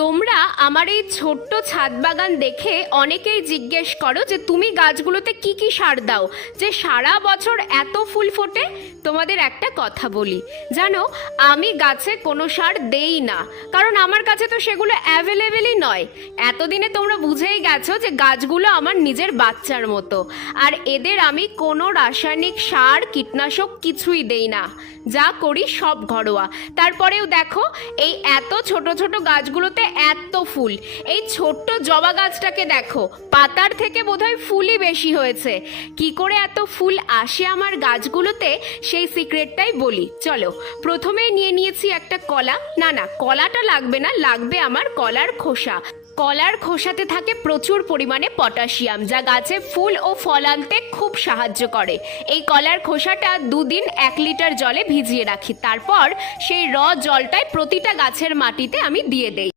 তোমরা আমার এই ছোট্ট ছাদ বাগান দেখে অনেকেই জিজ্ঞেস করো যে তুমি গাছগুলোতে কি কি সার দাও যে সারা বছর এত ফুল ফোটে। তোমাদের একটা কথা বলি, জানো, আমি গাছে কোনো সার দেই না, কারণ আমার কাছে তো সেগুলো অ্যাভেলেবেলই নয়। এতদিনে তোমরা বুঝেই গেছো যে গাছগুলো আমার নিজের বাচ্চার মতো, আর এদের আমি কোনো রাসায়নিক সার কীটনাশক কিছুই দেই না। যা করি সব ঘরোয়া। তারপরেও দেখো, এই এত ছোট ছোট গাছগুলোতে এত ফুল। এই ছোট্ট জবা গাছটাকে দেখো, পাতার থেকে বোধহয় ফুলই বেশি হয়েছে। কি করে এত ফুল আসে আমার গাছগুলোতে, সেই সিক্রেটটাই বলি। চলো, প্রথমেই নিয়ে নিয়েছি একটা কলা। না না, কলাটা লাগবে না, লাগবে আমার কলার খোসা। কলার খোসাতে থাকে প্রচুর পরিমাণে পটাশিয়াম, যা গাছে ফুল ও ফল আনতে খুব সাহায্য করে। এই কলার খোসাটা 2 দিন 1 লিটার জলে ভিজিয়ে রাখি, তারপর সেই জলটাই প্রতিটা গাছের মাটিতে আমি দিয়ে দেই।